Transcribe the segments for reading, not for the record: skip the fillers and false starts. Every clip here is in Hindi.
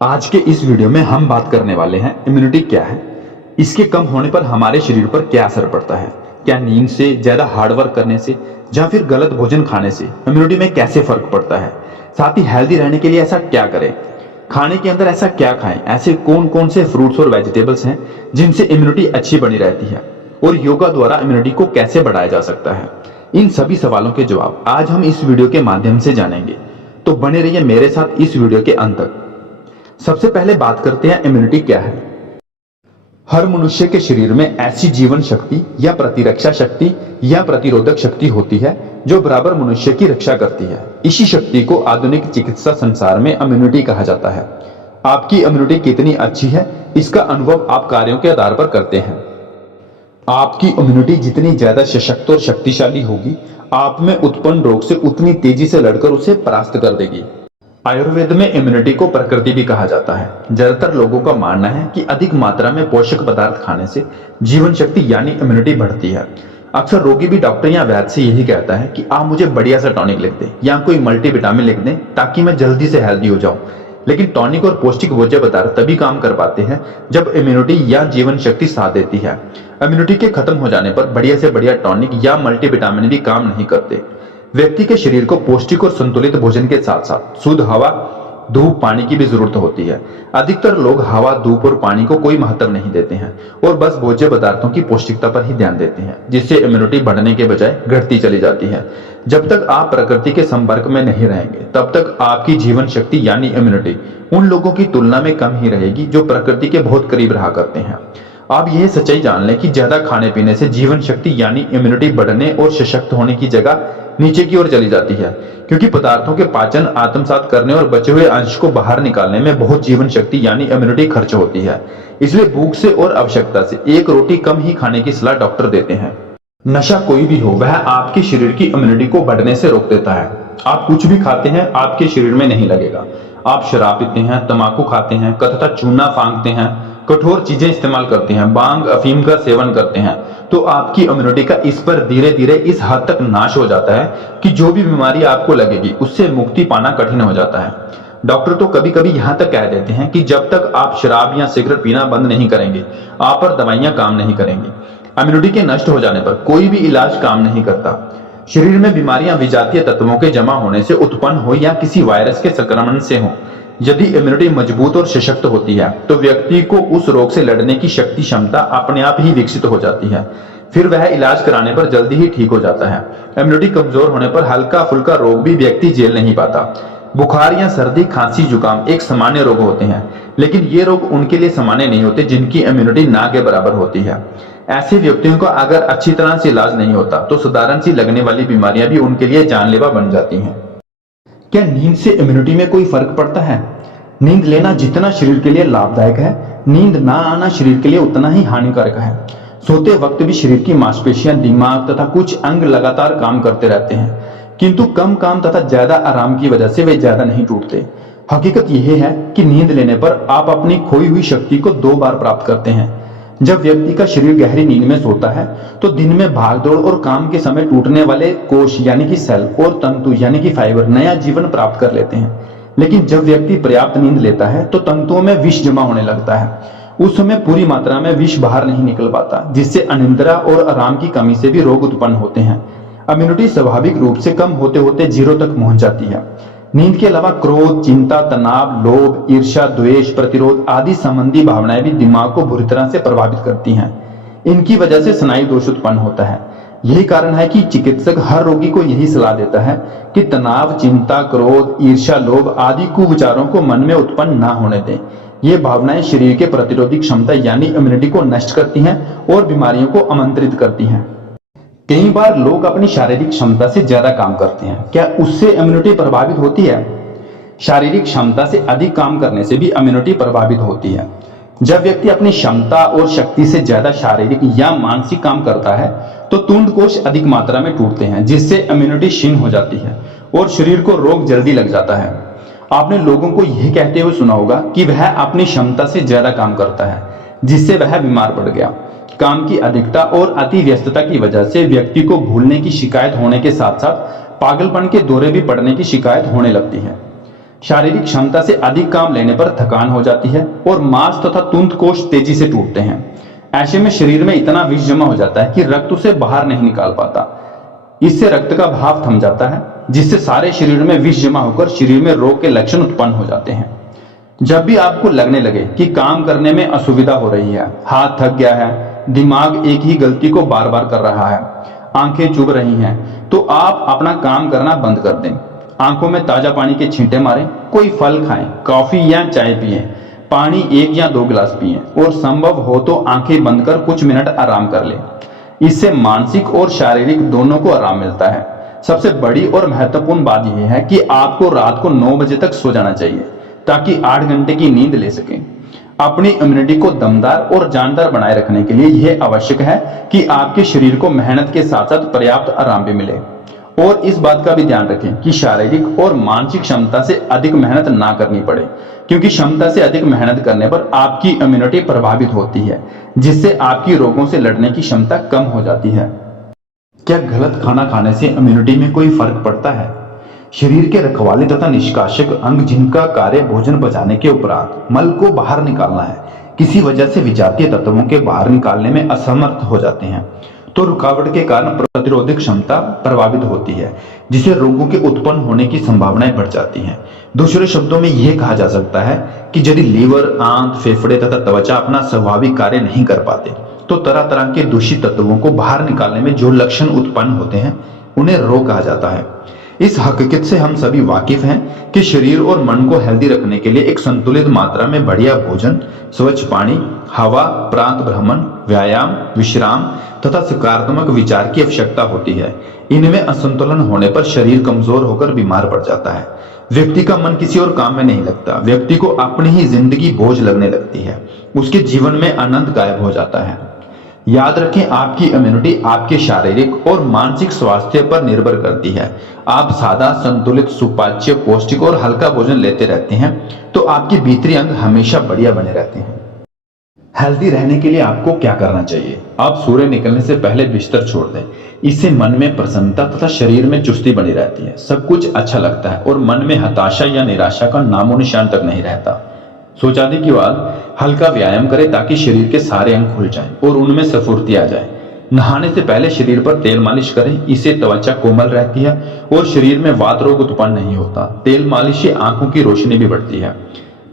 आज के इस वीडियो में हम बात करने वाले हैं इम्यूनिटी क्या है, इसके कम होने पर हमारे शरीर पर क्या असर पड़ता है, क्या नींद से, ज्यादा हार्डवर्क करने से या फिर गलत भोजन खाने से इम्यूनिटी में कैसे फर्क पड़ता है। साथ ही हेल्दी रहने के लिए ऐसा क्या करें, खाने के अंदर ऐसा क्या खाएं, ऐसे कौन कौन से फ्रूट्स और वेजिटेबल्स हैं जिनसे इम्यूनिटी अच्छी बनी रहती है और योगा द्वारा इम्यूनिटी को कैसे बढ़ाया जा सकता है। इन सभी सवालों के जवाब आज हम इस वीडियो के माध्यम से जानेंगे, तो बने रहिए मेरे साथ इस वीडियो के अंत तक। सबसे पहले बात करते हैं इम्यूनिटी क्या है। हर मनुष्य के शरीर में ऐसी जीवन शक्ति या प्रतिरक्षा शक्ति या प्रतिरोधक शक्ति होती है जो बराबर मनुष्य की रक्षा करती है। इसी शक्ति को आधुनिक चिकित्सा संसार में इम्यूनिटी कहा जाता है। आपकी इम्यूनिटी कितनी अच्छी है इसका अनुभव आप कार्यों के आधार पर करते हैं। आपकी इम्यूनिटी जितनी ज्यादा सशक्त और शक्तिशाली होगी, आप में उत्पन्न रोग से उतनी तेजी से लड़कर उसे परास्त कर देगी। आयुर्वेद में इम्यूनिटी को प्रकृति भी कहा जाता है। ज्यादातर लोगों का मानना है कि अधिक मात्रा में पोषक पदार्थ खाने से जीवन शक्ति यानी इम्यूनिटी बढ़ती है। अक्सर रोगी भी डॉक्टर या वैद्य से यही कहता है कि आप मुझे बढ़िया सा टॉनिक लिख दें या कोई मल्टीविटामिन लिख दें ताकि मैं जल्दी से हेल्दी हो जाऊं। लेकिन टॉनिक और पौष्टिक भोज्य पदार्थ तभी काम कर पाते हैं जब इम्यूनिटी या जीवन शक्ति साथ देती है। इम्यूनिटी के खत्म हो जाने पर बढ़िया से बढ़िया टॉनिक या मल्टीविटामिन भी काम नहीं करते। व्यक्ति के शरीर को पौष्टिक और संतुलित भोजन के साथ साथ शुद्ध हवा, धूप, पानी की भी जरूरत होती है। अधिकतर लोग हवा, धूप और पानी को कोई महत्व नहीं देते हैं और बस भोज्य पदार्थों की पौष्टिकता पर ही ध्यान देते हैं, जिससे इम्यूनिटी बढ़ने के बजाय घटती चली जाती है। जब तक आप प्रकृति के संपर्क में नहीं रहेंगे तब तक आपकी जीवन शक्ति यानी इम्यूनिटी उन लोगों की तुलना में कम ही रहेगी जो प्रकृति के बहुत करीब रहा करते हैं। आप यह सच्चाई जान लें कि ज्यादा खाने पीने से जीवन शक्ति यानी इम्यूनिटी बढ़ने और सशक्त होने की जगह नीचे की ओर चली जाती है, क्योंकि पदार्थों के पाचन, आत्मसात करने और बचे हुए अंश को बाहर निकालने में बहुत जीवन शक्ति यानी इम्यूनिटी खर्च होती है। इसलिए भूख से और आवश्यकता से एक रोटी कम ही खाने की सलाह डॉक्टर देते हैं। नशा कोई भी हो, वह आपके शरीर की इम्यूनिटी को बढ़ने से रोक देता है। आप कुछ भी खाते हैं आपके शरीर में नहीं लगेगा। आप शराब पीते हैं, तंबाकू खाते हैं, कतता चूना फांकते हैं, कठोर चीजें इस्तेमाल करते हैं, बांग, अफीम का सेवन करते हैं, तो आपकी इम्यूनिटी का इस पर धीरे धीरे इस हद तक नाश हो जाता है कि जो भी बीमारी आपको लगेगी उससे मुक्ति पाना कठिन हो जाता है। डॉक्टर तो कभी कभी यहां तक कह देते हैं कि जब तक आप शराब या सिगरेट पीना बंद नहीं करेंगे, आप पर दवाइयां काम नहीं करेंगी। इम्यूनिटी के नष्ट हो जाने पर कोई भी इलाज काम नहीं करता। शरीर में बीमारियां विजातीय तत्वों के जमा होने से उत्पन्न हो या किसी वायरस के संक्रमण से हो। यदि इम्यूनिटी मजबूत और सशक्त होती है तो व्यक्ति को उस रोग से लड़ने की शक्ति क्षमता अपने आप ही विकसित हो जाती है। फिर वह इलाज कराने पर जल्दी ही ठीक हो जाता है। इम्यूनिटी कमजोर होने पर हल्का फुल्का रोग भी व्यक्ति झेल नहीं पाता। बुखार या सर्दी, खांसी, जुकाम एक सामान्य रोग होते हैं, लेकिन ये रोग उनके लिए सामान्य नहीं होते जिनकी इम्यूनिटी ना के बराबर होती है। ऐसे व्यक्तियों का अगर अच्छी तरह से इलाज नहीं होता तो साधारण सी लगने वाली बीमारियां भी उनके लिए जानलेवा बन जाती हैं। क्या नींद से इम्यूनिटी में कोई फर्क पड़ता है? नींद लेना जितना शरीर के लिए लाभदायक है, नींद ना आना शरीर के लिए उतना ही हानिकारक है। सोते वक्त भी शरीर की मांसपेशियां, दिमाग तथा कुछ अंग लगातार काम करते रहते हैं, किंतु कम काम तथा ज्यादा आराम की वजह से वे ज्यादा नहीं टूटते। हकीकत यह है कि नींद लेने पर आप अपनी खोई हुई शक्ति को 2 बार प्राप्त करते हैं। जब व्यक्ति का शरीर गहरी नींद में सोता है तो दिन में भागदौड़ और काम के समय टूटने वाले कोश यानी कि सेल और तंतु यानी कि फाइबर नया जीवन प्राप्त कर लेते हैं। लेकिन जब व्यक्ति पर्याप्त नींद लेता है तो तंतुओं में विष जमा होने लगता है। उस समय पूरी मात्रा में विष बाहर नहीं निकल पाता, जिससे अनिद्रा और आराम की कमी से भी रोग उत्पन्न होते हैं। इम्यूनिटी स्वाभाविक रूप से कम होते होते 0 तक पहुंच जाती है। नींद के अलावा क्रोध, चिंता, तनाव, लोभ, ईर्ष्या, द्वेष, प्रतिरोध आदि संबंधी भावनाएं भी दिमाग को बुरी तरह से प्रभावित करती हैं। इनकी वजह से स्नायु दोष उत्पन्न होता है। यही कारण है कि चिकित्सक हर रोगी को यही सलाह देता है कि तनाव, चिंता, क्रोध, ईर्ष्या, लोभ आदि कुविचारों को मन में उत्पन्न ना होने दें। ये भावनाएं शरीर के प्रतिरोधी क्षमता यानी इम्यूनिटी को नष्ट करती हैं और बीमारियों को आमंत्रित करती हैं। कई बार लोग अपनी शारीरिक क्षमता से ज्यादा काम करते हैं, क्या उससे इम्यूनिटी प्रभावित होती है? शारीरिक क्षमता से अधिक काम करने से भी इम्यूनिटी प्रभावित होती है। जब व्यक्ति अपनी क्षमता और शक्ति से ज्यादा शारीरिक या मानसिक काम करता है तो तुंड कोश अधिक मात्रा में टूटते हैं, जिससे इम्यूनिटी क्षीण हो जाती है और शरीर को रोग जल्दी लग जाता है। आपने लोगों को यह कहते हुए सुना होगा कि वह अपनी क्षमता से ज्यादा काम करता है, जिससे वह बीमार पड़ गया। काम की अधिकता और अति व्यस्तता की वजह से व्यक्ति को भूलने की शिकायत होने के साथ साथ पागलपन के दौरे भी पड़ने की शिकायत होने लगती है। शारीरिक क्षमता से अधिक काम लेने पर थकान हो जाती है और मांस तथा तुंत कोष तेजी से टूटते हैं। ऐसे में शरीर में इतना विष जमा हो जाता है कि रक्त उसे बाहर नहीं निकाल पाता। इससे रक्त का बहाव थम जाता है, जिससे सारे शरीर में विष जमा होकर शरीर में रोग के लक्षण उत्पन्न हो जाते हैं। जब भी आपको लगने लगे कि काम करने में असुविधा हो रही है, हाथ थक गया है, दिमाग एक ही गलती को बार बार कर रहा है, आंखें चुभ रही हैं, तो आप अपना काम करना बंद कर दें। आंखों में ताजा पानी के छींटे मारें, कोई फल खाएं, कॉफी या चाय पिएं, पानी 1 या 2 गिलास पिएं और संभव हो तो आंखें बंद कर कुछ मिनट आराम कर लें। इससे मानसिक और शारीरिक दोनों को आराम मिलता है। सबसे बड़ी और महत्वपूर्ण बात यह है कि आपको रात को 9 बजे तक सो जाना चाहिए ताकि 8 घंटे की नींद ले सकें। अपनी इम्यूनिटी को दमदार और जानदार बनाए रखने के लिए यह आवश्यक है कि आपके शरीर को मेहनत के साथ साथ पर्याप्त आराम भी मिले। और इस बात का भी ध्यान रखें कि शारीरिक और मानसिक क्षमता से अधिक मेहनत ना करनी पड़े, क्योंकि क्षमता से अधिक मेहनत करने पर आपकी इम्यूनिटी प्रभावित होती है, जिससे आपकी रोगों से लड़ने की क्षमता कम हो जाती है। क्या गलत खाना खाने से इम्यूनिटी में कोई फर्क पड़ता है? शरीर के रखवाले तथा निष्कासक अंग, जिनका कार्य भोजन पचाने के उपरांत मल को बाहर निकालना है, किसी वजह से विजातीय तत्वों के बाहर निकालने में असमर्थ हो जाते हैं, तो रुकावट के कारण प्रतिरोधक क्षमता प्रभावित होती है, जिससे रोगों के उत्पन्न होने की संभावनाएं बढ़ जाती हैं। दूसरे शब्दों में यह कहा जा सकता है कि यदि लीवर, आंत, फेफड़े तथा त्वचा अपना स्वाभाविक कार्य नहीं कर पाते, तो तरह तरह के दूषित तत्वों को बाहर निकालने में जो लक्षण उत्पन्न होते हैं, उन्हें रोग कहा जाता है। इस हकीकत से हम सभी वाकिफ हैं कि शरीर और मन को हेल्दी रखने के लिए एक संतुलित मात्रा में बढ़िया भोजन, स्वच्छ पानी, हवा, प्रांत भ्रमण, व्यायाम, विश्राम तथा सकारात्मक विचार की आवश्यकता होती है। इनमें असंतुलन होने पर शरीर कमजोर होकर बीमार पड़ जाता है। व्यक्ति का मन किसी और काम में नहीं लगता, व्यक्ति को अपनी ही जिंदगी बोझ लगने लगती है, उसके जीवन में आनंद गायब हो जाता है। याद रखें, आपकी इम्यूनिटी आपके शारीरिक और मानसिक स्वास्थ्य पर निर्भर करती है। आप सादा, संतुलित, सुपाच्य, पौष्टिक और हल्का भोजन लेते रहते हैं तो आपके भीतरी अंग हमेशा बढ़िया बने रहते हैं। हेल्दी रहने के लिए आपको क्या करना चाहिए? आप सूर्य निकलने से पहले बिस्तर छोड़ दें। इससे मन में प्रसन्नता तथा शरीर में चुस्ती बनी रहती है, सब कुछ अच्छा लगता है और मन में हताशा या निराशा का नामो निशान तक नहीं रहता। सो जाने के बाद हल्का व्यायाम करें ताकि शरीर के सारे अंग खुल जाएं और उनमें स्फूर्ति आ जाए। नहाने से पहले शरीर पर तेल मालिश करें, इससे त्वचा कोमल रहती है और शरीर में वात रोग उत्पन्न नहीं होता। तेल मालिश से आंखों की रोशनी भी बढ़ती है।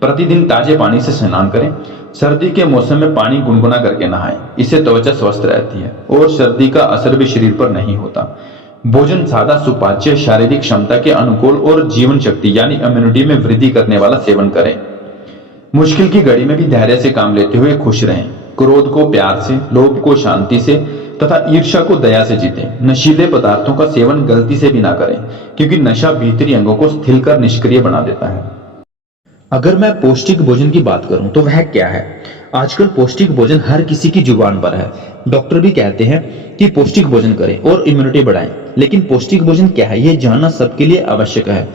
प्रतिदिन ताजे पानी से स्नान करें। सर्दी के मौसम में पानी गुनगुना करके नहाएं, इससे त्वचा स्वस्थ रहती है और सर्दी का असर भी शरीर पर नहीं होता। भोजन सादा, सुपाच्य, शारीरिक क्षमता के अनुकूल और जीवन शक्ति यानी इम्यूनिटी में वृद्धि करने वाला सेवन करें। मुश्किल की घड़ी में भी धैर्य से काम लेते हुए खुश रहें। क्रोध को प्यार से, लोभ को शांति से तथा ईर्ष्या को दया से जीतें। नशीले पदार्थों का सेवन गलती से भी ना करें, क्योंकि नशा भीतरी अंगों को स्थिर कर निष्क्रिय बना देता है। अगर मैं पौष्टिक भोजन की बात करूं तो वह क्या है? आजकल पौष्टिक भोजन हर किसी की जुबान पर है। डॉक्टर भी कहते हैं कि पौष्टिक भोजन करें और इम्यूनिटी बढ़ाएं, लेकिन पौष्टिक भोजन क्या है, यह जानना सबके लिए आवश्यक है।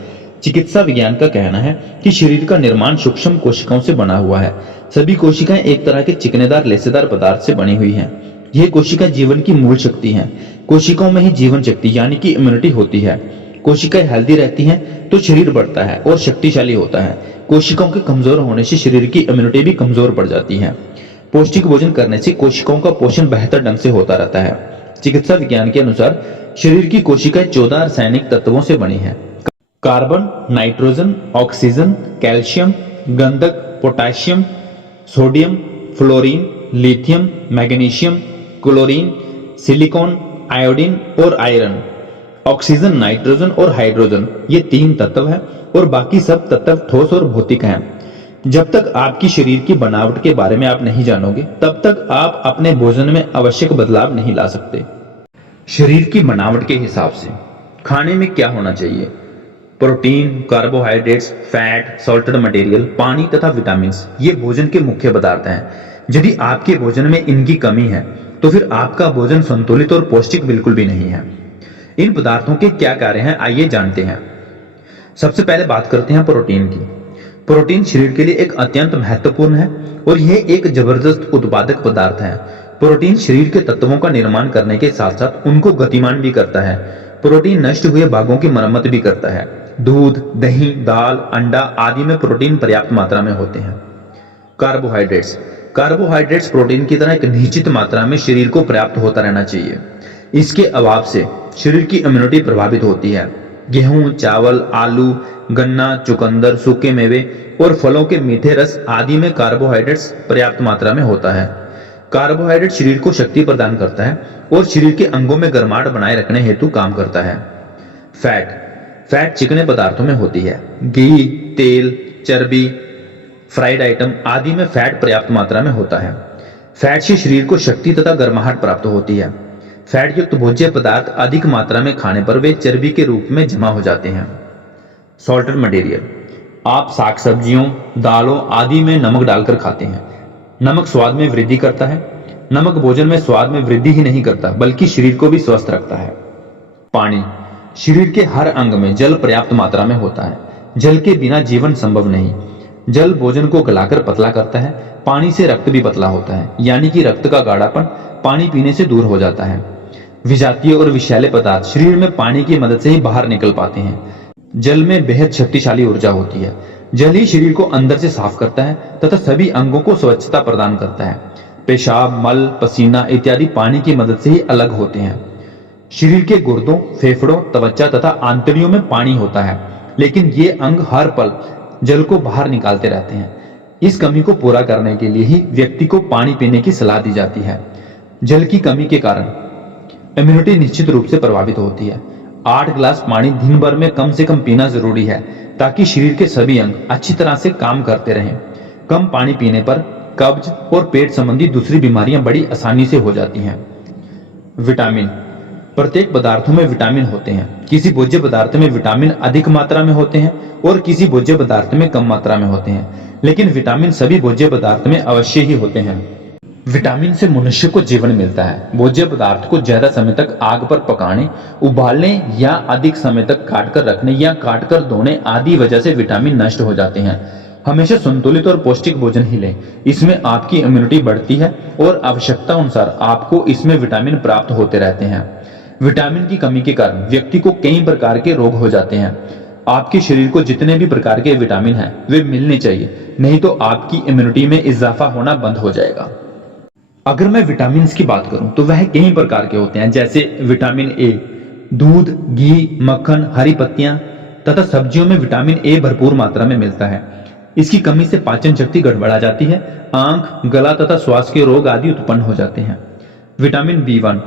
चिकित्सा विज्ञान का कहना है कि शरीर का निर्माण सूक्ष्म कोशिकाओं से बना हुआ है। सभी कोशिकाएं एक तरह के चिकनेदार, लेसेदार पदार्थ से बनी हुई हैं। यह कोशिकाएं जीवन की मूल शक्ति हैं। कोशिकाओं में ही जीवन शक्ति यानी कि इम्यूनिटी होती है। कोशिकाएं हेल्दी रहती हैं तो शरीर बढ़ता है और शक्तिशाली होता है। कोशिकाओं के कमजोर होने से शरीर की इम्यूनिटी भी कमजोर पड़ जाती है। पौष्टिक भोजन करने से कोशिकाओं का पोषण बेहतर ढंग से होता रहता है। चिकित्सा विज्ञान के अनुसार शरीर की कोशिकाएं 14 रासायनिक तत्वों से बनी है। कार्बन, नाइट्रोजन, ऑक्सीजन, कैल्शियम, गंधक, potassium, sodium, fluorine, lithium, magnesium, chlorine, silicon, iodine और आयरन। ऑक्सीजन, नाइट्रोजन और हाइड्रोजन ये 3 तत्व हैं और बाकी सब तत्व ठोस और भौतिक हैं। जब तक आपकी शरीर की बनावट के बारे में आप नहीं जानोगे, तब तक आप अपने भोजन में आवश्यक बदलाव नहीं ला सकते। शरीर की बनावट के हिसाब से खाने में क्या होना चाहिए? Protein, carbohydrates, fat, salted material, पानी तथा विटामिन, ये भोजन के मुख्य पदार्थ हैं। यदि आपके भोजन में इनकी कमी है तो फिर आपका भोजन संतुलित और पौष्टिक बिल्कुल भी नहीं है। इन पदार्थों के क्या कार्य हैं, आइए जानते हैं। सबसे पहले बात करते हैं प्रोटीन की। प्रोटीन शरीर के लिए एक अत्यंत महत्वपूर्ण है और यह एक जबरदस्त उत्पादक पदार्थ है। प्रोटीन शरीर के तत्वों का निर्माण करने के साथ साथ उनको गतिमान भी करता है। प्रोटीन नष्ट हुए भागों की मरम्मत भी करता है। दूध, दही, दाल, अंडा आदि में प्रोटीन पर्याप्त मात्रा में होते हैं। कार्बोहाइड्रेट्स कार्बोहाइड्रेट्स प्रोटीन की तरह एक निश्चित मात्रा में शरीर को प्राप्त होता रहना चाहिए। इसके अभाव से शरीर की इम्यूनिटी प्रभावित होती है। गेहूं, चावल, आलू, गन्ना, चुकंदर, सूखे मेवे और फलों के मीठे रस आदि में कार्बोहाइड्रेट्स पर्याप्त मात्रा में होता है। कार्बोहाइड्रेट शरीर को शक्ति प्रदान करता है और शरीर के अंगों में गर्माहट बनाए रखने हेतु काम करता है। फैट चिकने पदार्थों में होती है। घी, तेल, चर्बी, फ्राइड आइटम आदि में फैट पर्याप्त मात्रा में होता है। फैट से शरीर को शक्ति तथा गर्माहट प्राप्त होती है। फैट युक्त भोज्य पदार्थ अधिक मात्रा में खाने पर वे चर्बी के रूप में जमा हो जाते हैं। सॉल्टेड मटेरियल, आप साग सब्जियों, दालों आदि में नमक डालकर खाते हैं। नमक स्वाद में वृद्धि करता है। नमक भोजन में स्वाद में वृद्धि ही नहीं करता बल्कि शरीर को भी स्वस्थ रखता है। पानी, शरीर के हर अंग में जल पर्याप्त मात्रा में होता है। जल के बिना जीवन संभव नहीं। जल भोजन को गलाकर पतला करता है। पानी से रक्त भी पतला होता है, यानी कि रक्त का गाढ़ापन पानी पीने से दूर हो जाता है। विजातीय और विषैले पदार्थ शरीर में पानी की मदद से ही बाहर निकल पाते हैं। जल में बेहद शक्तिशाली ऊर्जा होती है। जल ही शरीर को अंदर से साफ करता है तथा सभी अंगों को स्वच्छता प्रदान करता है। पेशाब, मल, पसीना इत्यादि पानी की मदद से ही अलग होते हैं। शरीर के गुर्दों, फेफड़ों, त्वचा तथा आंतड़ियों में पानी होता है, लेकिन ये अंग हर पल जल को बाहर निकालते रहते हैं। इस कमी को पूरा करने के लिए ही व्यक्ति को पानी पीने की सलाह दी जाती है। जल की कमी के कारण इम्यूनिटी निश्चित रूप से प्रभावित होती है। 8 गिलास पानी दिन भर में कम से कम पीना जरूरी है ताकि शरीर के सभी अंग अच्छी तरह से काम करते रहें। कम पानी पीने पर कब्ज और पेट संबंधी दूसरी बीमारियां बड़ी आसानी से हो जाती हैं। विटामिन, प्रत्येक पदार्थों में विटामिन होते हैं। किसी भोज्य पदार्थ में विटामिन अधिक मात्रा में होते हैं और किसी भोज्य पदार्थ में कम मात्रा में होते हैं, लेकिन विटामिन सभी भोज्य पदार्थ में अवश्य ही होते हैं। विटामिन से मनुष्य को जीवन मिलता है। भोज्य पदार्थ को ज्यादा समय तक आग पर पकाने, उबालने या अधिक समय तक काट कर रखने या काट कर धोने आदि वजह से विटामिन नष्ट हो जाते हैं। हमेशा संतुलित और पौष्टिक भोजन ही लें। इसमें आपकी इम्यूनिटी बढ़ती है और आवश्यकता अनुसार आपको इसमें विटामिन प्राप्त होते रहते हैं। विटामिन की कमी के कारण व्यक्ति को कई प्रकार के रोग हो जाते हैं। आपके शरीर को जितने भी प्रकार के विटामिन हैं वे मिलने चाहिए, नहीं तो आपकी इम्यूनिटी में इजाफा होना बंद हो जाएगा। अगर मैं विटामिन की बात करूं तो वह कई प्रकार के होते हैं, जैसे विटामिन ए, दूध, घी, मक्खन, हरी पत्तियां तथा सब्जियों में विटामिन ए भरपूर मात्रा में मिलता है। इसकी कमी से पाचन शक्ति गड़बड़ा जाती है, आंख, गला तथा श्वास के रोग आदि उत्पन्न हो जाते हैं। विटामिन B1,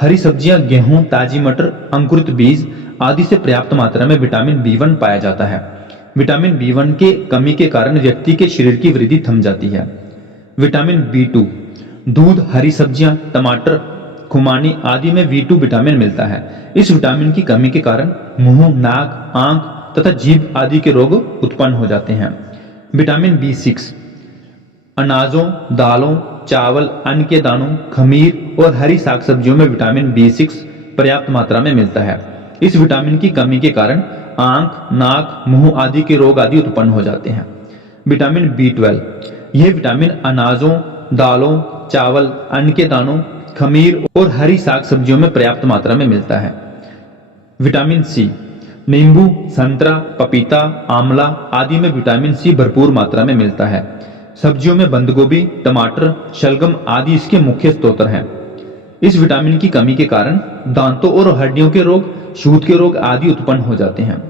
हरी सब्जियां, गेहूं, ताजी मटर, अंकुरित बीज आदि से पर्याप्त मात्रा में विटामिन B1 पाया जाता है। विटामिन B1 के कमी के कारण व्यक्ति के शरीर की वृद्धि थम जाती है। विटामिन B2, दूध, हरी सब्जियां, टमाटर, खुमानी आदि में B2 विटामिन मिलता है। इस विटामिन की कमी के कारण मुंह, नाक, आंख तथा जीभ आदि के रोग उत्पन्न हो जाते हैं। विटामिन B6, अनाजों, दालों, चावल, अन्न के दानों, खमीर और हरी साग सब्जियों में विटामिन B6 पर्याप्त मात्रा में मिलता है। इस विटामिन की कमी के कारण आंख, नाक, मुंह आदि के रोग आदि उत्पन्न हो जाते हैं। विटामिन B12, यह विटामिन अनाजों, दालों, चावल, अन्न के दानों, खमीर और हरी साग सब्जियों में पर्याप्त मात्रा में मिलता है। विटामिन C, नींबू, संतरा, पपीता, आंवला आदि में विटामिन C भरपूर मात्रा में मिलता है। सब्जियों में बंद गोभी, टमाटर, शलगम आदि इसके मुख्य स्रोत हैं। इस विटामिन की कमी के कारण दांतों और हड्डियों के रोग, छूत के रोग आदि उत्पन्न हो जाते हैं।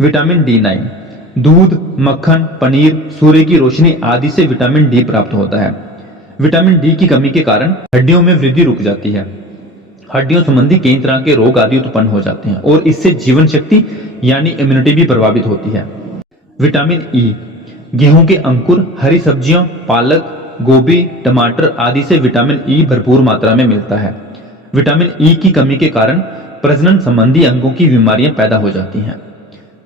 विटामिन D9, दूध, मक्खन, पनीर, सूर्य की रोशनी आदि से विटामिन D प्राप्त होता है। विटामिन D की कमी के कारण हड्डियों में वृद्धि रुक जाती है। हड्डियों संबंधी कई तरह के रोग आदि उत्पन्न हो जाते हैं और इससे जीवन शक्ति यानी इम्यूनिटी भी प्रभावित होती है। विटामिन E, गेहूं के अंकुर, हरी सब्जियों, पालक, गोभी, टमाटर आदि से विटामिन E भरपूर मात्रा में मिलता है। विटामिन E की कमी के कारण प्रजनन संबंधी अंगों की बीमारियां पैदा हो जाती हैं।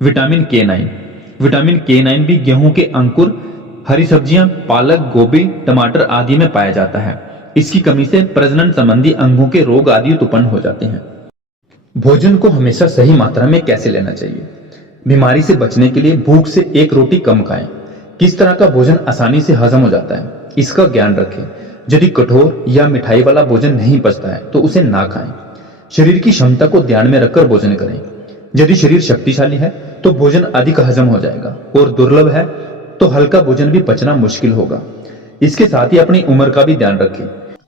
विटामिन K9 भी गेहूं के अंकुर, हरी सब्जियां, पालक, गोभी, टमाटर आदि में पाया जाता है। इसकी कमी से प्रजनन संबंधी अंगों के रोग आदि उत्पन्न हो जाते हैं। भोजन को हमेशा सही मात्रा में कैसे लेना चाहिए? बीमारी से बचने के लिए भूख से एक रोटी कम खाएं। किस तरह का भोजन आसानी से हजम हो जाता है, इसका ज्ञान रखें। यदि कठोर या मिठाई वाला भोजन नहीं पचता है तो उसे ना खाएं। शरीर की क्षमता को ध्यान में रखकर भोजन करें। यदि शरीर शक्तिशाली है तो भोजन अधिक हजम हो जाएगा, और दुर्लभ है तो हल्का भोजन भी पचना मुश्किल होगा। इसके साथ ही अपनी उम्र का भी ध्यान रखें।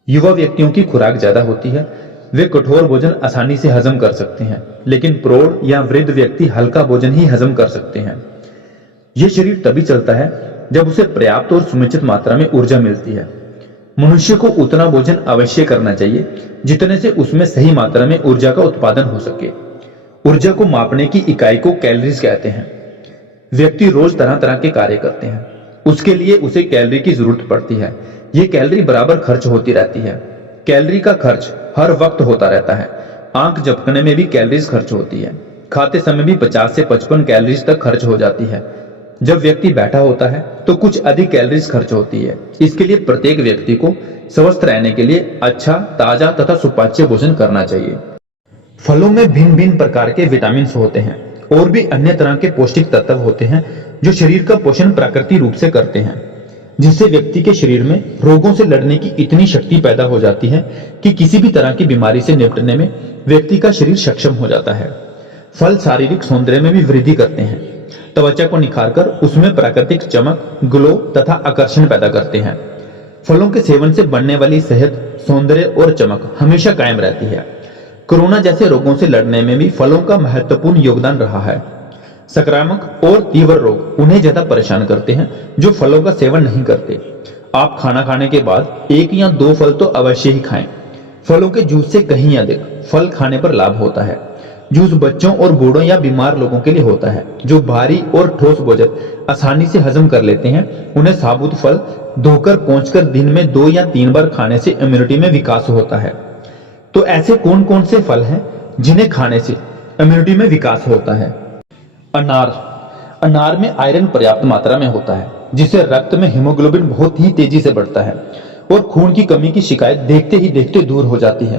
युवा व्यक्तियों की खुराक ज्यादा होती है, वे कठोर भोजन आसानी से हजम कर सकते हैं, लेकिन प्रौढ़ या वृद्ध व्यक्ति हल्का भोजन ही हजम कर सकते हैं। यह शरीर तभी चलता है जब उसे पर्याप्त और समुचित मात्रा में ऊर्जा मिलती है। मनुष्य को उतना भोजन अवश्य करना चाहिए जितने से उसमें सही मात्रा में ऊर्जा का उत्पादन हो सके। ऊर्जा को मापने की इकाई को कैलोरीज कहते हैं। व्यक्ति रोज तरह तरह के कार्य करते हैं, उसके लिए उसे कैलोरी की जरूरत पड़ती है। ये कैलोरी बराबर खर्च होती रहती है। कैलोरी का खर्च हर वक्त होता रहता है। आंख झपकने में भी कैलोरीज खर्च होती है। खाते समय भी 50 से 55 कैलोरीज तक खर्च हो जाती है। जब व्यक्ति बैठा होता है तो कुछ अधिक कैलोरीज खर्च होती है। इसके लिए प्रत्येक व्यक्ति को स्वस्थ रहने के लिए अच्छा, ताजा तथा सुपाच्य भोजन करना चाहिए। फलों में भिन्न भिन्न प्रकार के विटामिन होते हैं और भी अन्य तरह के पौष्टिक तत्व होते हैं जो शरीर का पोषण प्राकृतिक रूप से करते हैं, जिससे व्यक्ति के शरीर में रोगों से लड़ने की इतनी शक्ति पैदा हो जाती है कि किसी भी तरह की बीमारी से निपटने में व्यक्ति का शरीर सक्षम हो जाता है। फल शारीरिक सौंदर्य में भी वृद्धि करते हैं, त्वचा को निखारकर उसमें प्राकृतिक चमक, ग्लो तथा आकर्षण पैदा करते हैं। फलों के सेवन से बढ़ने वाली सेहत, सौंदर्य और चमक हमेशा कायम रहती है। कोरोना जैसे रोगों से लड़ने में भी फलों का महत्वपूर्ण योगदान रहा है। संक्रामक और तीव्र रोग उन्हें ज्यादा परेशान करते हैं जो फलों का सेवन नहीं करते। आप खाना खाने के बाद 1 या 2 फल तो अवश्य ही खाएं। फलों के जूस से कहीं अधिक फल खाने पर लाभ होता है। जूस बच्चों और बूढ़ों या बीमार लोगों के लिए होता है जो भारी और ठोस भोजन आसानी से हजम कर लेते हैं। उन्हें साबुत फल धोकर पोंछकर दिन में 2 या 3 बार खाने से इम्यूनिटी में विकास होता है। तो ऐसे कौन कौन से फल हैं जिन्हें खाने से इम्यूनिटी में विकास होता है? अनार में आयरन पर्याप्त मात्रा में होता है, जिससे रक्त में हीमोग्लोबिन बहुत ही तेजी से बढ़ता है और खून की कमी की शिकायत देखते ही देखते दूर हो जाती है।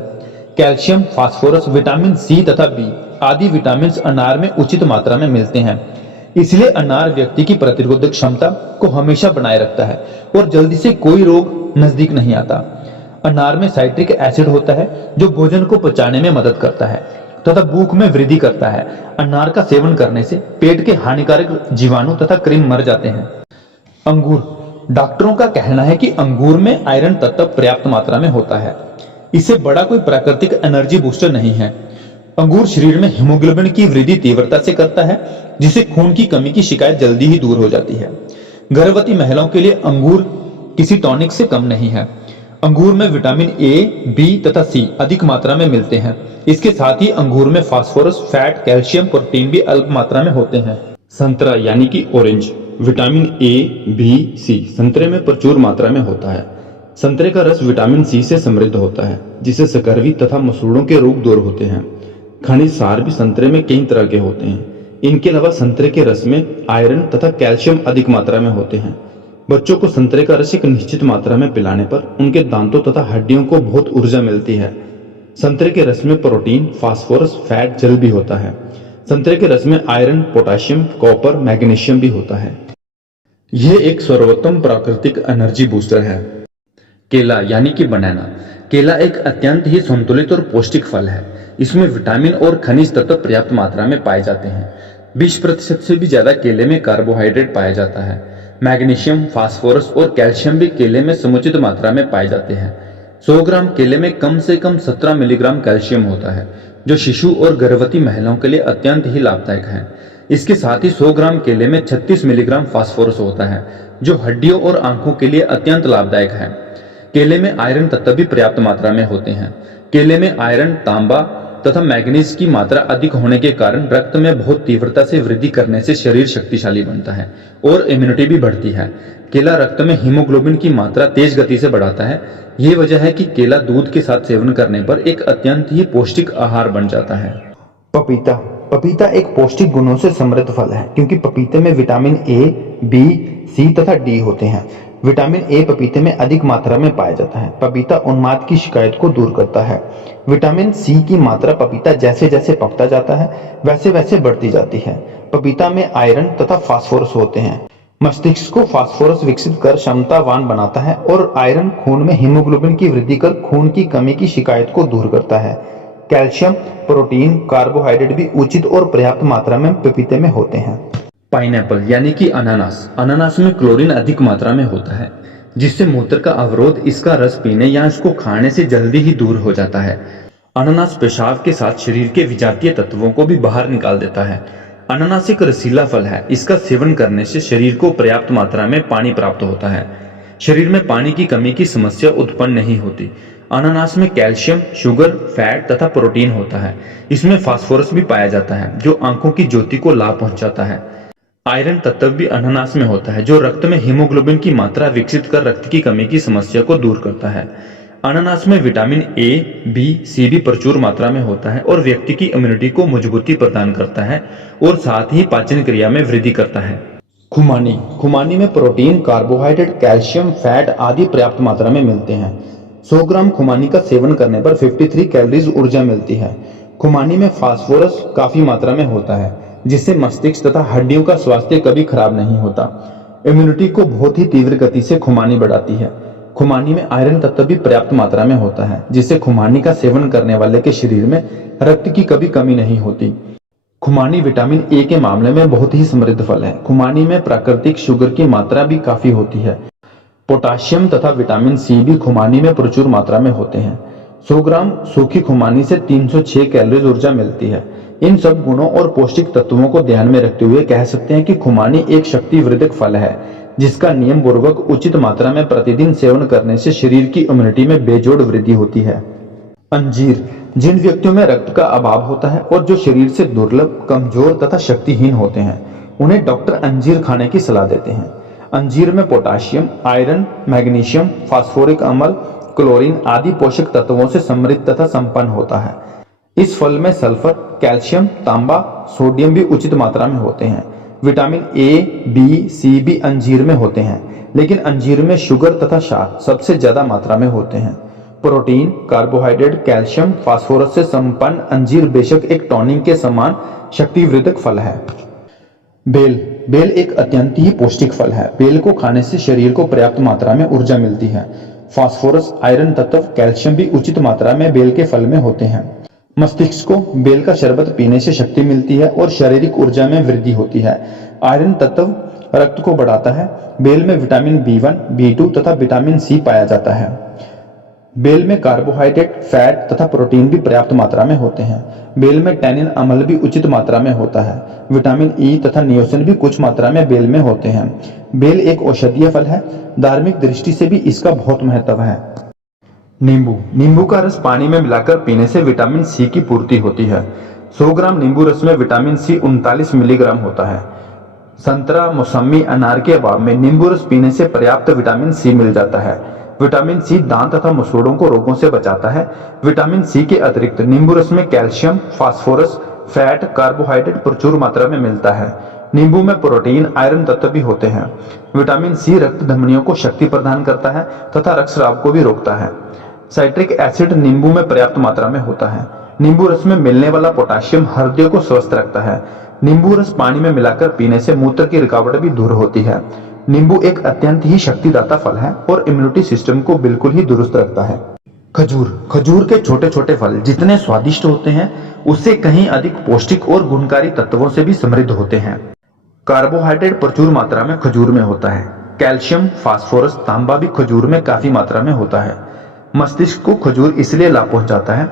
कैल्शियम, फास्फोरस, विटामिन सी तथा बी आदि विटामिन अनार में उचित मात्रा में मिलते हैं। इसलिए अनार व्यक्ति की प्रतिरोधक क्षमता को हमेशा बनाए रखता है और जल्दी से कोई रोग नजदीक नहीं आता। अनार में साइट्रिक एसिड होता है जो भोजन को पचाने में मदद करता है तथा भूख में वृद्धि करता है। अनार का सेवन करने से पेट के हानिकारक जीवाणु तथा कृमि मर जाते हैं। अंगूर, डॉक्टरों का कहना है कि अंगूर में आयरन तत्व पर्याप्त मात्रा में होता है। इससे बड़ा कोई प्राकृतिक एनर्जी बूस्टर नहीं है। अंगूर शरीर में हीमोग्लोबिन की वृद्धि तीव्रता से करता है, जिससे खून की कमी की शिकायत जल्दी ही दूर हो जाती है। गर्भवती महिलाओं के लिए अंगूर किसी टॉनिक से कम नहीं है। अंगूर में विटामिन ए, बी तथा सी अधिक मात्रा में मिलते हैं। इसके साथ ही अंगूर में फास्फोरस, फैट, कैल्शियम, प्रोटीन भी अल्प मात्रा में होते हैं। संतरा यानी कि ऑरेंज, विटामिन ए, बी, सी संतरे में प्रचुर मात्रा में होता है। संतरे का रस विटामिन सी से समृद्ध होता है, जिससे सकरवी तथा मसूड़ों के रोग दूर होते हैं। खनिज सार भी संतरे में कई तरह के होते हैं। इनके अलावा संतरे के रस में आयरन तथा कैल्शियम अधिक मात्रा में होते हैं। बच्चों को संतरे का रस एक निश्चित मात्रा में पिलाने पर उनके दांतों तथा हड्डियों को बहुत ऊर्जा मिलती है। संतरे के रस में प्रोटीन, फास्फोरस, फैट, जल भी होता है। संतरे के रस में आयरन, पोटेशियम, कॉपर, मैग्नीशियम भी होता है। यह एक सर्वोत्तम प्राकृतिक एनर्जी बूस्टर है। केला यानी कि बनाना, केला एक अत्यंत ही संतुलित और पौष्टिक फल है। इसमें विटामिन और खनिज तत्व पर्याप्त मात्रा में पाए जाते हैं। 20% से भी ज्यादा केले में कार्बोहाइड्रेट पाया जाता है। मैग्नीशियम, फास्फोरस और कैल्शियम भी केले में समुचित मात्रा में पाए जाते हैं। 100 ग्राम केले में कम से कम 17 मिलीग्राम कैल्शियम होता है, जो शिशु और गर्भवती महिलाओं के लिए अत्यंत ही लाभदायक है। इसके साथ ही 100 ग्राम केले में 36 मिलीग्राम फास्फोरस होता है, जो हड्डियों और आंखों के लिए अत्यंत लाभदायक है। केले में आयरन तत्व भी पर्याप्त मात्रा में होते हैं। केले में आयरन, तांबा तथा मैग्नीज की मात्रा अधिक होने के कारण रक्त में बहुत तीव्रता से वृद्धि करने से शरीर शक्तिशाली बनता है और इम्यूनिटी भी बढ़ती है। केला रक्त में हीमोग्लोबिन की मात्रा तेज गति से बढ़ाता है। ये वजह है कि केला दूध के साथ सेवन करने पर एक अत्यंत ही पौष्टिक आहार बन जाता है। पपीता एक पौष्टिक गुणों से समृद्ध फल है, क्योंकि पपीते में विटामिन ए, बी, सी तथा डी होते हैं। विटामिन ए पपीते में अधिक मात्रा में पाया जाता है। पपीता उन्माद की शिकायत को दूर करता है। विटामिन सी की मात्रा पपीता जैसे जैसे पकता जाता है वैसे वैसे बढ़ती जाती है। पपीता में आयरन तथा फास्फोरस होते हैं। मस्तिष्क को फास्फोरस विकसित कर क्षमतावान बनाता है और आयरन खून में हीमोग्लोबिन की वृद्धि कर खून की कमी की शिकायत को दूर करता है। कैल्शियम, प्रोटीन, कार्बोहाइड्रेट भी उचित और पर्याप्त मात्रा में पपीते में होते हैं। पाइनएप्पल यानी कि अनानास। अनानास में क्लोरीन अधिक मात्रा में होता है, जिससे मूत्र का अवरोध इसका रस पीने या इसको खाने से जल्दी ही दूर हो जाता है। अनानास पेशाब के साथ शरीर के विजातीय तत्वों को भी बाहर निकाल देता है। अनानास एक रसीला फल है। इसका सेवन करने से शरीर को पर्याप्त मात्रा में पानी प्राप्त होता है। शरीर में पानी की कमी की समस्या उत्पन्न नहीं होती। अनानास में कैल्शियम, शुगर, फैट तथा प्रोटीन होता है। इसमें फास्फोरस भी पाया जाता है, जो आंखों की ज्योति को लाभ पहुंचाता है। आयरन तत्व भी अनानास में होता है, जो रक्त में हीमोग्लोबिन की मात्रा विकसित कर रक्त की कमी की समस्या को दूर करता है। अनानास में विटामिन ए, बी, सी भी प्रचुर मात्रा में होता है और व्यक्ति की इम्यूनिटी को मजबूती प्रदान करता है और साथ ही पाचन क्रिया में वृद्धि करता है। खुमानी। खुमानी में प्रोटीन, कार्बोहाइड्रेट, कैल्शियम, फैट आदि पर्याप्त मात्रा में मिलते हैं। 100 ग्राम खुमानी का सेवन करने पर 53 कैलोरीज ऊर्जा मिलती है। खुमानी में फास्फोरस काफी मात्रा में होता है, जिससे मस्तिष्क तथा हड्डियों का स्वास्थ्य कभी खराब नहीं होता। इम्यूनिटी को बहुत ही तीव्र गति से खुमानी बढ़ाती है। खुमानी में आयरन तत्व भी पर्याप्त मात्रा में होता है, जिससे खुमानी का सेवन करने वाले के शरीर में रक्त की कभी कमी नहीं होती। खुमानी विटामिन ए के मामले में बहुत ही समृद्ध फल है। खुमानी में प्राकृतिक शुगर की मात्रा भी काफी होती है। पोटाशियम तथा विटामिन सी भी खुमानी में प्रचुर मात्रा में होते हैं। 100 ग्राम सूखी खुमानी से 306 कैलोरीज ऊर्जा मिलती है। इन सब गुणों और पौष्टिक तत्वों को ध्यान में रखते हुए कह सकते हैं कि खुमानी एक शक्तिवर्धक फल है, जिसका नियम पूर्वक उचित मात्रा में प्रतिदिन सेवन करने से शरीर की इम्यूनिटी में बेजोड़ वृद्धि होती है। अंजीर। जिन व्यक्तियों में रक्त का अभाव होता है और जो शरीर से दुर्लभ, कमजोर तथा शक्तिहीन होते हैं, उन्हें डॉक्टर अंजीर खाने की सलाह देते हैं। अंजीर में पोटाशियम, आयरन, मैग्नीशियम, फास्फोरिक अम्ल, क्लोरीन आदि पोषक तत्वों से समृद्ध तथा संपन्न होता है। इस फल में सल्फर, कैल्शियम, तांबा, सोडियम भी उचित मात्रा में होते हैं। विटामिन ए, बी, सी भी अंजीर में होते हैं, लेकिन अंजीर में शुगर तथा शाह सबसे ज्यादा मात्रा में होते हैं। प्रोटीन, कार्बोहाइड्रेट, कैल्शियम, फास्फोरस से संपन्न अंजीर बेशक एक टॉनिक के समान शक्तिवर्धक फल है। बेल। बेल एक अत्यंत ही पौष्टिक फल है। बेल को खाने से शरीर को पर्याप्त मात्रा में ऊर्जा मिलती है। फास्फोरस, आयरन तत्व, कैल्शियम भी उचित मात्रा में बेल के फल में होते हैं। मस्तिष्क को बेल का शरबत पीने से शक्ति मिलती है और शारीरिक ऊर्जा में वृद्धि होती है। आयरन तत्व रक्त को बढ़ाता है। बेल में विटामिन B1, B2 तथा विटामिन सी पाया जाता है। बेल में कार्बोहाइड्रेट, फैट तथा प्रोटीन भी पर्याप्त मात्रा में होते हैं। बेल में टैनिन अम्ल भी उचित मात्रा में होता है। विटामिन ई तथा नियोसिन भी कुछ मात्रा में बेल में होते हैं। बेल एक औषधीय फल है। धार्मिक दृष्टि से भी इसका बहुत महत्व है। नींबू। नींबू का रस पानी में मिलाकर पीने से विटामिन सी की पूर्ति होती है। 100 ग्राम नींबू रस में विटामिन सी 39 मिलीग्राम होता है। संतरा, मौसमी, अनार के अभाव में नींबू रस पीने से पर्याप्त विटामिन सी मिल जाता है। विटामिन सी दांत तथा मसूड़ों को रोगों से बचाता है। विटामिन सी के अतिरिक्त नींबू रस में कैल्शियम, फास्फोरस, फैट, कार्बोहाइड्रेट प्रचुर मात्रा में मिलता है। नींबू में प्रोटीन, आयरन तत्व भी होते हैं। विटामिन सी रक्त धमनियों को शक्ति प्रदान करता है तथा रक्तस्राव को भी रोकता है। साइट्रिक एसिड नींबू में पर्याप्त मात्रा में होता है। नींबू रस में मिलने वाला पोटाशियम हृदय को स्वस्थ रखता है। नींबू रस पानी में मिलाकर पीने से मूत्र की रुकावट भी दूर होती है। नींबू एक अत्यंत ही शक्तिदाता फल है और इम्यूनिटी सिस्टम को बिल्कुल ही दुरुस्त रखता है। खजूर। खजूर के छोटे छोटे फल जितने स्वादिष्ट होते हैं, उससे कहीं अधिक पौष्टिक और गुणकारी तत्वों से भी समृद्ध होते हैं। कार्बोहाइड्रेट प्रचुर मात्रा में खजूर में होता है। कैल्शियम, फास्फोरस, तांबा भी खजूर में काफी मात्रा में होता है। मस्तिष्क को खजूर इसलिए लाभ पहुंचाता है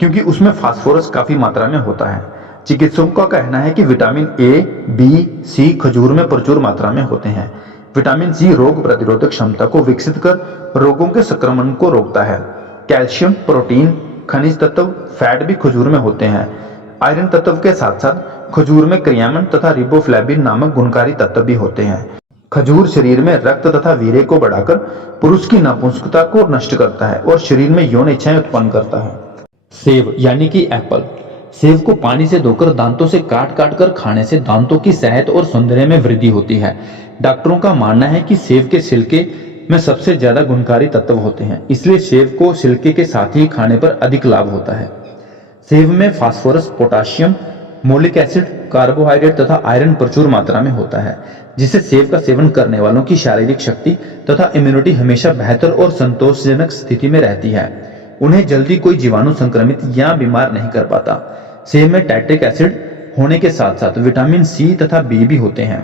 क्योंकि उसमें फास्फोरस काफी मात्रा में होता है। चिकित्सकों का कहना है कि विटामिन ए, बी, सी खजूर में प्रचुर मात्रा में होते हैं। विटामिन सी रोग प्रतिरोधक क्षमता को विकसित कर रोगों के संक्रमण को रोकता है। कैल्शियम, प्रोटीन, खनिज तत्व, फैट भी खजूर में होते हैं। आयरन तत्व के साथ साथ खजूर में क्रियामन तथा रिबोफ्लेविन नामक गुणकारी तत्व भी होते हैं। खजूर शरीर में रक्त तथा वीर्य को बढ़ाकर पुरुष की नपुंसकता को नष्ट करता है और शरीर में यौन इच्छाएं उत्पन्न करता है। सेब यानी कि एप्पल। सेब को पानी से धोकर दांतों से काट काट कर खाने से दांतों की सेहत और सौंदर्य में वृद्धि होती है। डॉक्टरों का मानना है कि सेब के छिलके में सबसे ज्यादा गुणकारी तत्व होते हैं, इसलिए सेब को छिलके के साथ ही खाने पर अधिक लाभ होता है। सेब में फास्फोरस, पोटाशियम, मोलिक एसिड, कार्बोहाइड्रेट तथा आयरन प्रचुर मात्रा में होता है, जिससे सेब का सेवन करने वालों की शारीरिक शक्ति तथा इम्यूनिटी हमेशा बेहतर और संतोषजनक स्थिति में रहती है। उन्हें जल्दी कोई जीवाणु संक्रमित या बीमार नहीं कर पाता। सेब में टैट्रिक एसिड होने के साथ साथ विटामिन सी तथा बी भी होते हैं,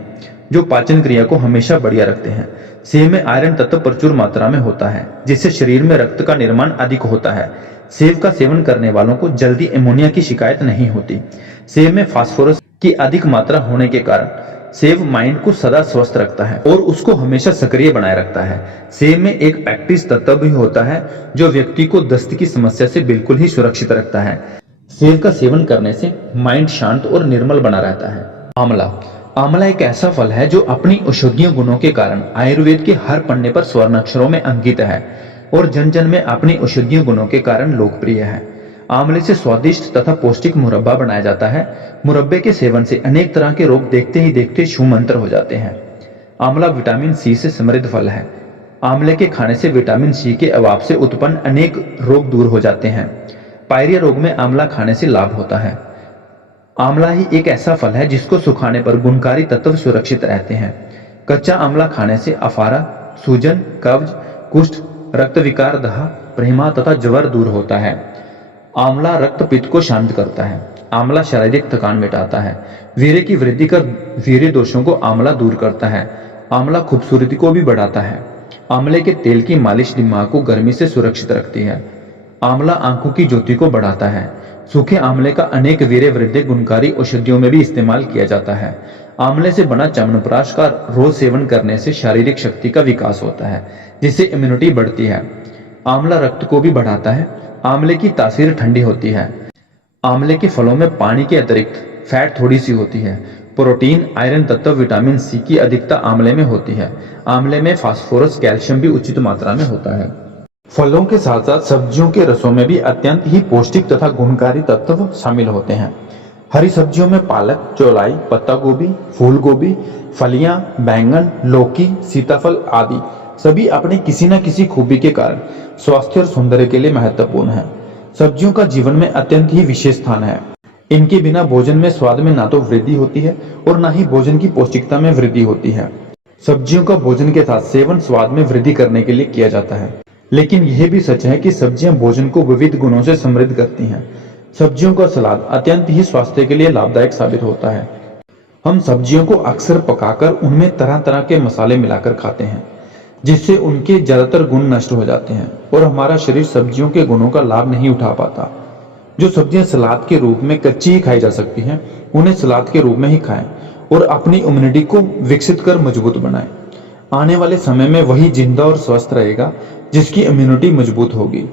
जो पाचन क्रिया को हमेशा बढ़िया रखते हैं। सेब में आयरन तत्व प्रचुर मात्रा में होता है, जिससे शरीर में रक्त का निर्माण अधिक होता है। सेब का सेवन करने वालों को जल्दी एमोनिया की शिकायत नहीं होती। सेब में फास्फोरस की अधिक मात्रा होने के कारण सेब माइंड को सदा स्वस्थ रखता है और उसको हमेशा सक्रिय बनाए रखता है। सेब में एक पैक्टिस तत्व भी होता है, जो व्यक्ति को दस्त की समस्या से बिल्कुल ही सुरक्षित रखता है। सेब का सेवन करने से माइंड शांत और निर्मल बना रहता है। आंवला आंवला एक ऐसा फल है जो अपनी औषधीय गुणों के कारण आयुर्वेद के हर पन्ने पर स्वर्ण अक्षरों में अंकित है और जन जन में अपनी औषधीय गुणों के कारण लोकप्रिय है। आंवले से स्वादिष्ट तथा पौष्टिक मुरब्बा बनाया जाता है। मुरब्बे के सेवन से अनेक तरह के रोग देखते ही देखते छूमंतर हो जाते हैं। आंवला विटामिन सी से समृद्ध फल है। आंवले के खाने से विटामिन सी के अभाव से उत्पन्न अनेक रोग दूर हो जाते हैं। पायरिया रोग में आंवला खाने से लाभ होता है। आंवला ही एक ऐसा फल है जिसको सुखाने पर गुणकारी तत्व सुरक्षित रहते हैं। कच्चा आंवला खाने से अफारा, सूजन, कब्ज, कुष्ठ, रक्त विकार, दाह, प्रेमा तथा ज्वर दूर होता है। आंवला रक्त पित्त को शांत करता है। आंवला शारीरिक थकान मिटाता है। वीर्य की वृद्धि कर वीर्य दोषों को आंवला दूर करता है। आंवला खूबसूरती को भी बढ़ाता है। आंवले के तेल की मालिश दिमाग को गर्मी से सुरक्षित रखती है। आंवला आंखों की ज्योति को बढ़ाता है। सूखे आंवले का अनेक वीर्य वृद्धि गुणकारी औषधियों में भी इस्तेमाल किया जाता है। आंवले से बना च्यवनप्राश का रोज सेवन करने से शारीरिक शक्ति का विकास होता है, जिससे इम्यूनिटी बढ़ती है। आंवला रक्त को भी बढ़ाता है। आंवले की तासीर ठंडी होती है। आंवले के फलों में पानी के अतिरिक्त फैट थोड़ी सी होती है। प्रोटीन, आयरन तत्व, विटामिन सी की अधिकता आंवले में होती है। आंवले में फास्फोरस, कैल्शियम भी उचित मात्रा में होता है। फलों के साथ साथ सब्जियों के रसों में भी अत्यंत ही पौष्टिक तथा गुणकारी तत्व शामिल होते हैं। हरी सब्जियों में पालक, चौलाई, पत्ता गोभी, फूल गोभी, फलियां, बैंगन, लौकी, सीताफल आदि सभी अपने किसी न किसी खूबी के कारण स्वास्थ्य और सौंदर्य के लिए महत्वपूर्ण है। सब्जियों का जीवन में अत्यंत ही विशेष स्थान है। इनके बिना भोजन में स्वाद में ना तो वृद्धि होती है और ना ही भोजन की पौष्टिकता में वृद्धि होती है। सब्जियों का भोजन के साथ सेवन स्वाद में वृद्धि करने के लिए किया जाता है, लेकिन यह भी सच है कि सब्जियां भोजन को विविध गुणों से समृद्ध करती हैं। सब्जियों का सलाद अत्यंत ही स्वास्थ्य के लिए लाभदायक साबित होता है। हम सब्जियों को अक्सर पकाकर उनमें तरह तरह के मसाले मिलाकर खाते हैं, जिससे उनके ज्यादातर गुण नष्ट हो जाते हैं और हमारा शरीर सब्जियों के गुणों का लाभ नहीं उठा पाता। जो सब्जियां सलाद के रूप में कच्ची ही खाई जा सकती हैं, उन्हें सलाद के रूप में ही खाएं और अपनी इम्यूनिटी को विकसित कर मजबूत बनाएं। आने वाले समय में वही जिंदा और स्वस्थ रहेगा जिसकी इम्यूनिटी मजबूत होगी।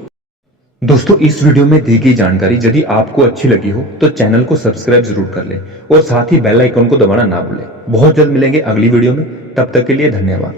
दोस्तों, इस वीडियो में दी गई जानकारी यदि आपको अच्छी लगी हो तो चैनल को सब्सक्राइब जरूर कर लें और साथ ही बेल आइकन को दबाना ना भूलें। बहुत जल्द मिलेंगे अगली वीडियो में, तब तक के लिए धन्यवाद।